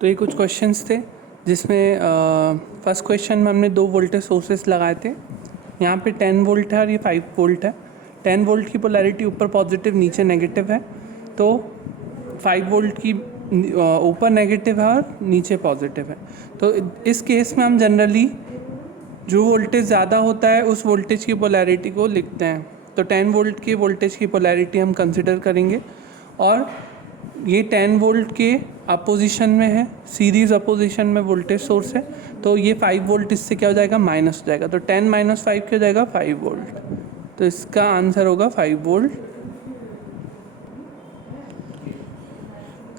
तो ये कुछ क्वेश्चंस थे जिसमें फर्स्ट क्वेश्चन में हमने 2 वोल्टेज सोर्सेस लगाए थे। यहाँ पे 10 वोल्ट है और ये 5 वोल्ट है। 10 वोल्ट की पोलैरिटी ऊपर पॉजिटिव नीचे नेगेटिव है, तो 5 वोल्ट की ऊपर नेगेटिव है और नीचे पॉजिटिव है। तो इस केस में हम जनरली जो वोल्टेज ज़्यादा होता है उस वोल्टेज की पोलैरिटी को लिखते हैं। तो 10 वोल्ट के वोल्टेज की पोलैरिटी हम कंसिडर करेंगे और ये 10 वोल्ट के अपोजिशन में है, सीरीज़ अपोजिशन में वोल्टेज सोर्स है, तो ये 5 वोल्ट इससे क्या हो जाएगा, माइनस हो जाएगा। तो 10 - 5 क्या हो जाएगा, 5 वोल्ट। तो इसका आंसर होगा 5 वोल्ट।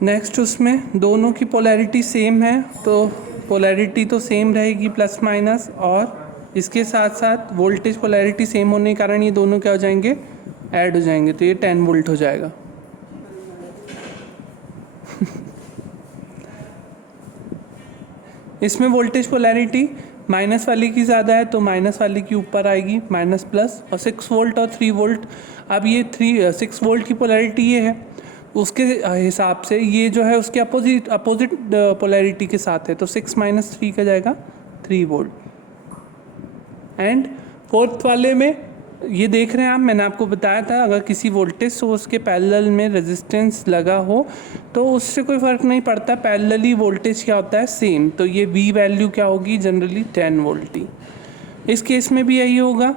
नेक्स्ट उसमें दोनों की पोलैरिटी सेम है, तो पोलैरिटी तो सेम रहेगी प्लस माइनस, और इसके साथ साथ वोल्टेज पोलैरिटी सेम होने के कारण ये दोनों क्या हो जाएंगे, ऐड हो जाएंगे, तो ये 10 वोल्ट हो जाएगा। इसमें वोल्टेज पोलैरिटी माइनस वाली की ज़्यादा है तो माइनस वाली की ऊपर आएगी, माइनस प्लस, और 6 वोल्ट और 3 वोल्ट। अब ये 6 वोल्ट की पोलैरिटी ये है, उसके हिसाब से ये जो है उसके अपोजिट पोलैरिटी के साथ है, तो 6 - 3 का जाएगा 3 वोल्ट। एंड फोर्थ वाले में ये देख रहे हैं आप, मैंने आपको बताया था अगर किसी वोल्टेज सोर्स के पैरेलल में रेजिस्टेंस लगा हो तो उससे कोई फ़र्क नहीं पड़ता, पैरेलली वोल्टेज क्या होता है, सेम। तो ये V वैल्यू क्या होगी, जनरली 10 वोल्ट ही। इस केस में भी यही होगा,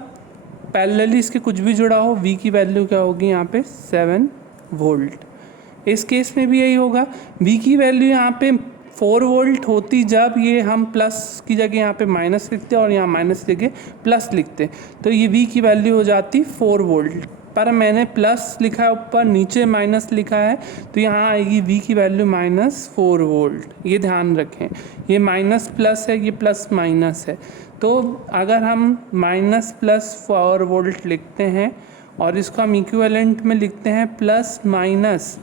पैरेलली इसके कुछ भी जुड़ा हो, V की वैल्यू क्या होगी यहाँ पे 7 वोल्ट। इस केस में भी यही होगा, V की वैल्यू यहाँ पे 4 वोल्ट होती जब ये हम प्लस की जगह यहाँ पे माइनस लिखते और यहाँ माइनस की जगह प्लस लिखते, तो ये V की वैल्यू हो जाती 4 वोल्ट। पर मैंने प्लस लिखा है ऊपर, नीचे माइनस लिखा है, तो यहाँ आएगी V की वैल्यू -4 वोल्ट। ये ध्यान रखें, ये माइनस प्लस है, ये प्लस माइनस है। तो अगर हम -+4 वोल्ट लिखते हैं और इसको हम इक्विवेलेंट में लिखते हैं plus minus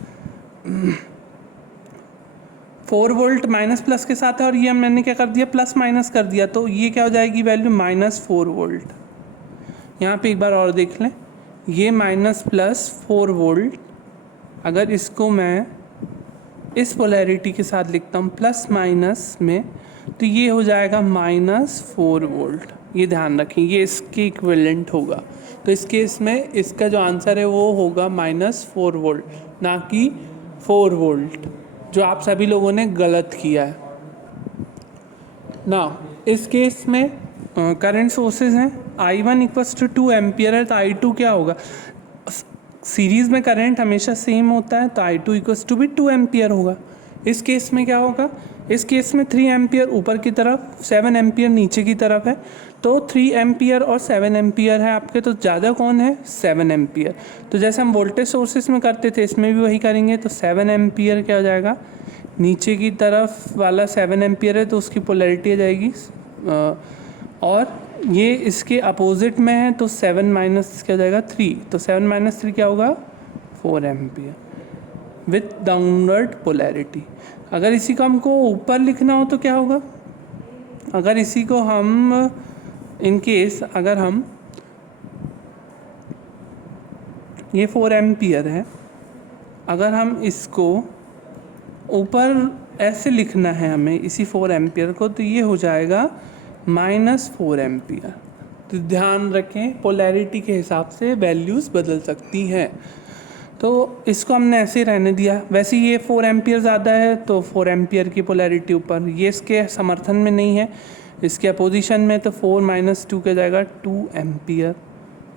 4 volt minus plus के साथ है, और ये मैंने क्या कर दिया, प्लस माइनस कर दिया, तो ये क्या हो जाएगी वैल्यू -4 वोल्ट। यहाँ पे एक बार और देख लें, ये -+4 वोल्ट, अगर इसको मैं इस पोलैरिटी के साथ लिखता हूँ प्लस माइनस में, तो ये हो जाएगा -4 वोल्ट। ये ध्यान रखें, ये इसके इक्विवेलेंट होगा। तो इस केस में इसका जो आंसर है वो होगा -4 वोल्ट, ना कि 4 वोल्ट, जो आप सभी लोगों ने गलत किया है ना। इस केस में करंट सोर्सेज हैं, I1 = 2 एम्पियर है, तो I2 क्या होगा, सीरीज़ में करंट हमेशा सेम होता है, तो I2 = भी 2 एम्पियर होगा। इस केस में क्या होगा, इस केस में 3 एम्पियर ऊपर की तरफ, 7 एम्पियर नीचे की तरफ है, तो 3 एम्पियर और 7 एम्पियर है आपके, तो ज़्यादा कौन है, 7 एम्पियर। तो जैसे हम वोल्टेज सोर्सेस में करते थे इसमें भी वही करेंगे, तो 7 एम्पियर क्या हो जाएगा, नीचे की तरफ वाला 7 एम्पियर है तो उसकी पोलैरिटी आ जाएगी, और ये इसके अपोजिट में है तो 7 माइनस क्या हो जाएगा, 3, तो 7 - 3 क्या होगा, 4 एम्पियर विथ डाउनवर्ड पोलैरिटी। अगर इसी को हमको ऊपर लिखना हो तो क्या होगा, अगर इसी को हम इन केस अगर हम ये 4 एम्पियर है, अगर हम इसको ऊपर ऐसे लिखना है हमें इसी 4 एम्पियर को, तो ये हो जाएगा -4 एम्पियर। तो ध्यान रखें, पोलैरिटी के हिसाब से वैल्यूज़ बदल सकती हैं। तो इसको हमने ऐसे रहने दिया। वैसे ये 4 एम्पियर ज़्यादा है तो 4 एम्पियर की पोलैरिटी ऊपर, ये इसके समर्थन में नहीं है, इसके अपोजिशन में, तो 4 - 2 क्या जाएगा, 2 एम्पियर।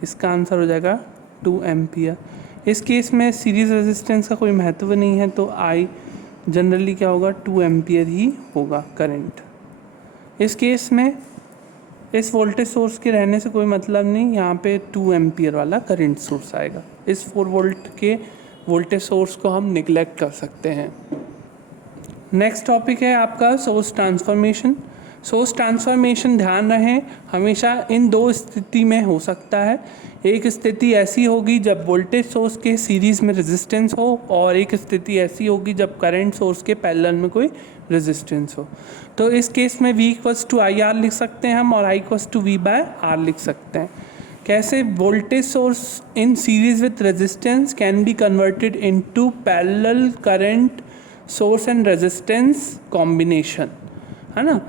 इसका आंसर हो जाएगा 2 एम्पियर। इस केस में सीरीज़ रेजिस्टेंस का कोई महत्व नहीं है, तो I जनरली क्या होगा, 2 एम्पियर ही होगा करंट। इस केस में इस वोल्टेज सोर्स के रहने से कोई मतलब नहीं, यहाँ पे 2 एम्पियर वाला करंट सोर्स आएगा। इस 4 वोल्ट के वोल्टेज सोर्स को हम निगलेक्ट कर सकते हैं। नेक्स्ट टॉपिक है आपका सोर्स ट्रांसफॉर्मेशन। सोर्स ट्रांसफॉर्मेशन ध्यान रहे हमेशा इन 2 स्थिति में हो सकता है। एक स्थिति ऐसी होगी जब वोल्टेज सोर्स के सीरीज़ में रेजिस्टेंस हो, और एक स्थिति ऐसी होगी जब करंट सोर्स के पैरेलल में कोई रेजिस्टेंस हो। तो इस केस में V = IR लिख सकते हैं हम, और I = V/R लिख सकते हैं। कैसे, voltage source in series with resistance can be converted into parallel current source and resistance combination, है ना।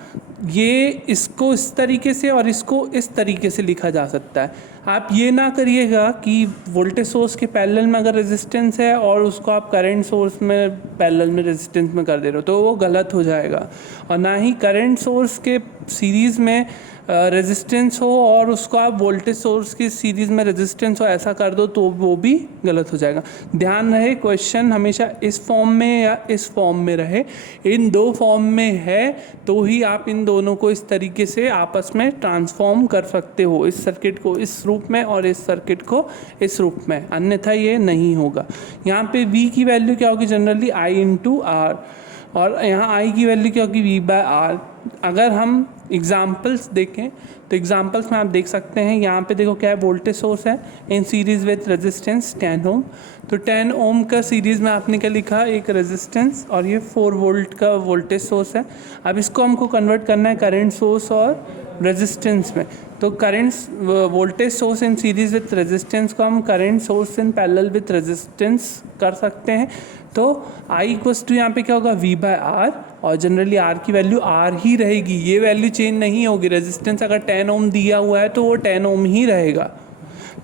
ये इसको इस तरीके से और इसको इस तरीके से लिखा जा सकता है। आप ये ना करिएगा कि वोल्टेज सोर्स के पैरेलल में अगर रेजिस्टेंस है और उसको आप करंट सोर्स में पैरेलल में रेजिस्टेंस में कर दे रहे हो, तो वो गलत हो जाएगा। और ना ही करंट सोर्स के सीरीज़ में रेजिस्टेंस हो और उसको आप वोल्टेज सोर्स की सीरीज़ में रेजिस्टेंस हो, ऐसा कर दो तो वो भी गलत हो जाएगा। ध्यान रहे क्वेश्चन हमेशा इस फॉर्म में या इस फॉर्म में रहे। इन दो फॉर्म में है तो ही आप इन दोनों को इस तरीके से आपस में ट्रांसफॉर्म कर सकते हो, इस सर्किट को इस रूप में और इस सर्किट को इस रूप में, अन्यथा ये नहीं होगा। यहाँ पे V की वैल्यू क्या होगी जनरली I/R, और यहाँ I की वैल्यू क्या होगी V/R। अगर हम एग्जाम्पल्स देखें तो एग्जाम्पल्स में आप देख सकते हैं, यहाँ पे देखो क्या है, वोल्टेज सोर्स है इन सीरीज़ विथ रेजिस्टेंस 10 ओम। तो 10 ओम का सीरीज़ में आपने क्या लिखा, एक रेजिस्टेंस, और ये 4 वोल्ट का वोल्टेज सोर्स है। अब इसको हमको कन्वर्ट करना है करंट सोर्स और रेजिस्टेंस में। तो current voltage source in series with resistance को हम current source in parallel with resistance कर सकते हैं। तो I इक्वल्स टू यहाँ पे क्या होगा V/R, और जनरली R की वैल्यू R ही रहेगी, ये वैल्यू चेंज नहीं होगी। रेजिस्टेंस अगर 10 ओम दिया हुआ है तो वो 10 ओम ही रहेगा।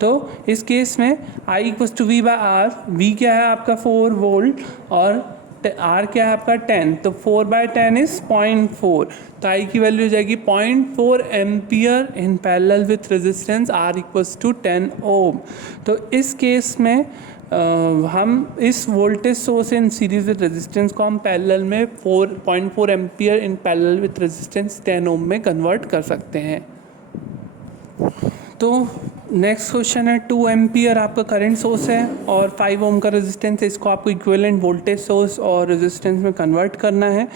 तो इस केस में I equals to V/R, V क्या है आपका 4 वोल्ट और R क्या है आपका 10, तो 4/10 इज 0.4। तो I की वैल्यू हो जाएगी 0.4 ampere in parallel with resistance R equals to 10 ohm. तो इस केस में हम इस voltage source in series with resistance को हम पैरेलल में 4.4 ampere in parallel with resistance 10 ohm में कन्वर्ट कर सकते हैं। तो नेक्स्ट क्वेश्चन है, 2 एम्पियर आपका करंट सोर्स है और 5 ओम का रेजिस्टेंस है, इसको आपको इक्विवेलेंट वोल्टेज सोर्स और रेजिस्टेंस में कन्वर्ट करना है।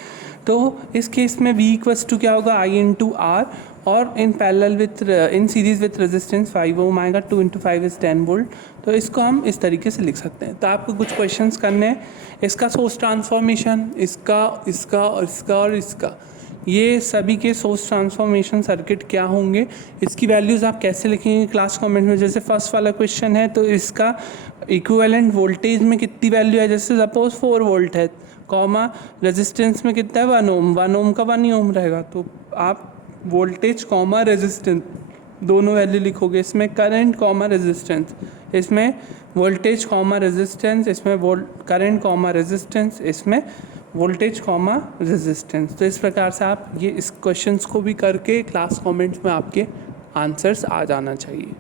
तो इस केस में V इक्वल्स टू क्या होगा I/R, और इन parallel with in series with resistance 5 ओम आएगा, 2 × 5 इज़ 10 वोल्ट। तो इसको हम इस तरीके से लिख सकते हैं। तो आपको कुछ क्वेश्चंस करने हैं, इसका सोर्स ट्रांसफॉर्मेशन, इसका और इसका, ये सभी के सोर्स ट्रांसफॉर्मेशन सर्किट क्या होंगे, इसकी वैल्यूज़ आप कैसे लिखेंगे क्लास कमेंट में। जैसे फर्स्ट वाला क्वेश्चन है तो इसका इक्विवेलेंट वोल्टेज में कितनी वैल्यू है, जैसे सपोज 4 वोल्ट है, कॉमा रेजिस्टेंस में कितना है 1 ओम, 1 ओम का 1 ही ओम रहेगा। तो आप वोल्टेज कॉमा रेजिस्टेंस दोनों वैल्यू लिखोगे, इसमें करंट कॉमा रेजिस्टेंस, इसमें वोल्टेज कॉमा रेजिस्टेंस, इसमें करंट कॉमा रेजिस्टेंस, इसमें वोल्टेज कॉमा रेजिस्टेंस। तो इस प्रकार से आप ये इस क्वेश्चंस को भी करके क्लास कमेंट्स में आपके आंसर्स आ जाना चाहिए।